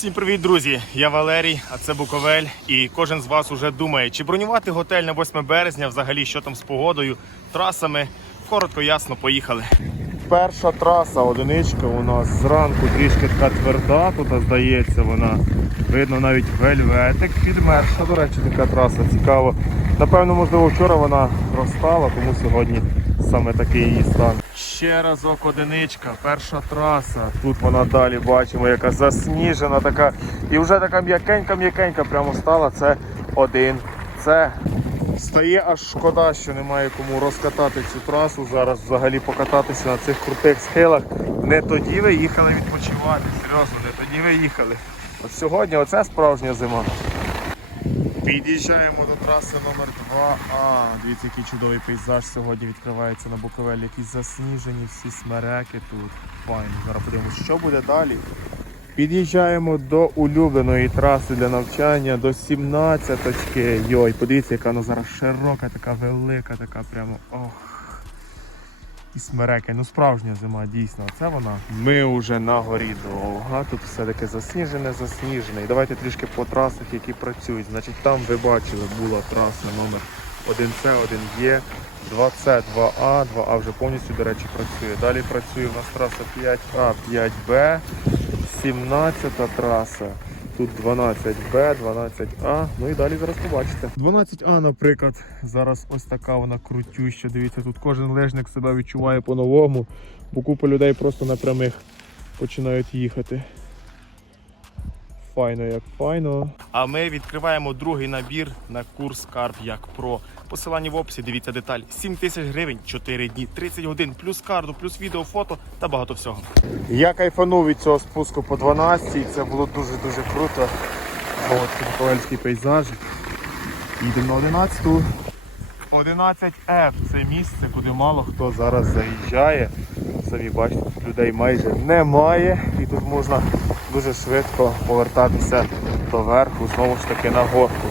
Всім привіт, друзі! Я Валерій, а це Буковель. І кожен з вас уже думає, чи бронювати готель на 8 березня, взагалі що там з погодою, трасами. Коротко, ясно, поїхали. Перша траса, одиничка у нас зранку трішки така тверда, тут здається вона. Видно навіть вельветик підмерша. До речі, така траса цікава. Напевно, можливо, вчора вона розстала, тому сьогодні саме такий її стан. Ще разок одиничка, перша траса. Тут вона далі бачимо, яка засніжена така. І вже така м'якенька-м'якенька прямо стала. Це один. Це стає аж шкода, що немає кому розкатати цю трасу. Зараз взагалі покататися на цих крутих схилах. Не тоді ви їхали відпочивати. Серйозно, не тоді ви їхали. От сьогодні оце справжня зима. Під'їжджаємо до траси номер 2А. Дивіться, який чудовий пейзаж сьогодні відкривається на Буковелі, Якісь засніжені всі смереки тут. Файно. Зараз подивимося, що буде далі. Під'їжджаємо до улюбленої траси для навчання, до 17-очки. Йой, подивіться, яка вона зараз широка, така велика, така прямо. Ох. І смереки. Ну справжня зима, дійсно. Це вона. Ми вже на горі довга. Тут все таке засніжене, засніжене. І давайте трішки по трасах, які працюють. Значить, там ви бачили, була траса номер 1С, 1Е, 2С, 2А, 2А вже повністю, до речі, працює. Далі працює у нас траса 5А, 5Б, 17 траса. Тут 12Б, 12А, ну і далі зараз побачите. 12А, наприклад, зараз ось така вона крутюща. Дивіться, тут кожен лежник себе відчуває по-новому, бо купа людей просто на прямих починають їхати. Файно, як файно. А ми відкриваємо другий набір на курс Карп як про. Посилання в описі, дивіться деталь. 7 тисяч гривень, 4 дні, 30 годин, плюс карду, плюс відео, фото та багато всього. Я кайфанув від цього спуску по 12 це було дуже-дуже круто. Ось буковельський пейзаж. Їдемо на 11-ту. 11F це місце, куди мало хто зараз заїжджає. Самі бачите, тут людей майже немає і тут можна дуже швидко повертатися до верху, знову ж таки на горку.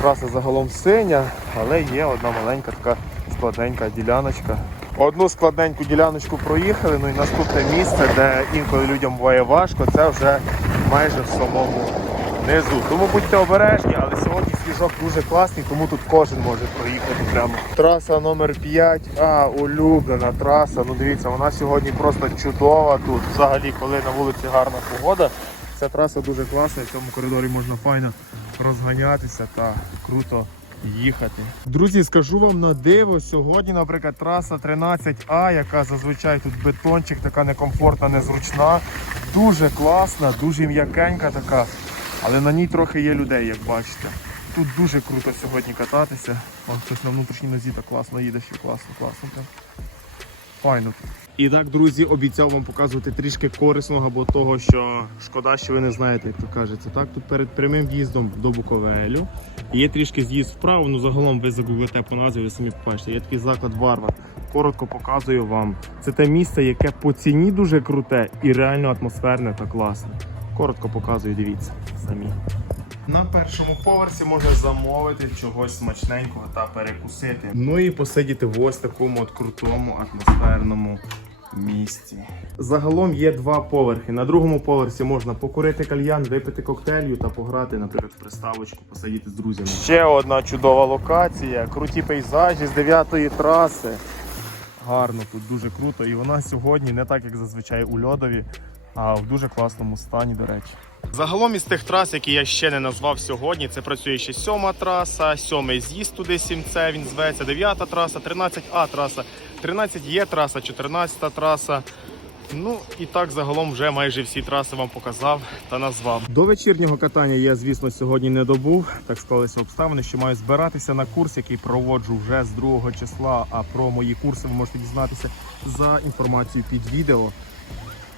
Траса загалом синя, але є одна маленька така складненька діляночка. Одну складненьку діляночку проїхали, ну і наступне місце, де інколи людям буває важко, це вже майже в самому низу. Тому будьте обережні, але сьогодні сніжок дуже класний, тому тут кожен може проїхати прямо. Траса номер 5 а улюблена траса. Ну дивіться, вона сьогодні просто чудова тут. Взагалі, коли на вулиці гарна погода. Ця траса дуже класна, в цьому коридорі можна файно розганятися та круто їхати. Друзі, скажу вам на диво, сьогодні, наприклад, траса 13А, яка зазвичай тут бетончик, така некомфортна, незручна. Дуже класна, дуже м'якенька така, але на ній трохи є людей, як бачите. Тут дуже круто сьогодні кататися. Вон хтось на внутрішній нозі так класно їде, що класно, класно. Так. Файно. І так, друзі, обіцяв вам показувати трішки корисного, бо того, що шкода, що ви не знаєте, як то кажеться. Так, тут перед прямим в'їздом до Буковелю є трішки з'їзд вправо, ну загалом ви загуглите по назві, ви самі побачите. Є такий заклад Варвар. Коротко показую вам. Це те місце, яке по ціні дуже круте і реально атмосферне та класне. Коротко показую, дивіться самі. На першому поверсі можна замовити чогось смачненького та перекусити. Ну і посидіти в ось такому от крутому атмосферному місці. Загалом є два поверхи. На другому поверсі можна покурити кальян, випити коктейлю та пограти, наприклад, в приставочку, посидіти з друзями. Ще одна чудова локація, круті пейзажі з дев'ятої траси. Гарно тут дуже круто. І вона сьогодні не так, як зазвичай у льодові, а в дуже класному стані, до речі. Загалом із тих трас, які я ще не назвав сьогодні, це працює ще сьома траса, сьомий з'їзд туди 7С, він зветься, дев'ята траса, 13А траса, 13 є траса, 14 траса. Ну і так загалом вже майже всі траси вам показав та назвав. До вечірнього катання я, звісно, сьогодні не добув. Так склалися обставини, що маю збиратися на курс, який проводжу вже з 2 числа. А про мої курси ви можете дізнатися за інформацією під відео.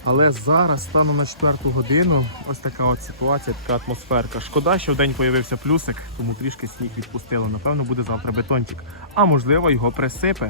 Але зараз, станом на четверту годину, ось така от ситуація, така атмосферка. Шкода, що в день появився плюсик, тому трішки сніг відпустило. Напевно, буде завтра бетончик. А можливо, його присипе.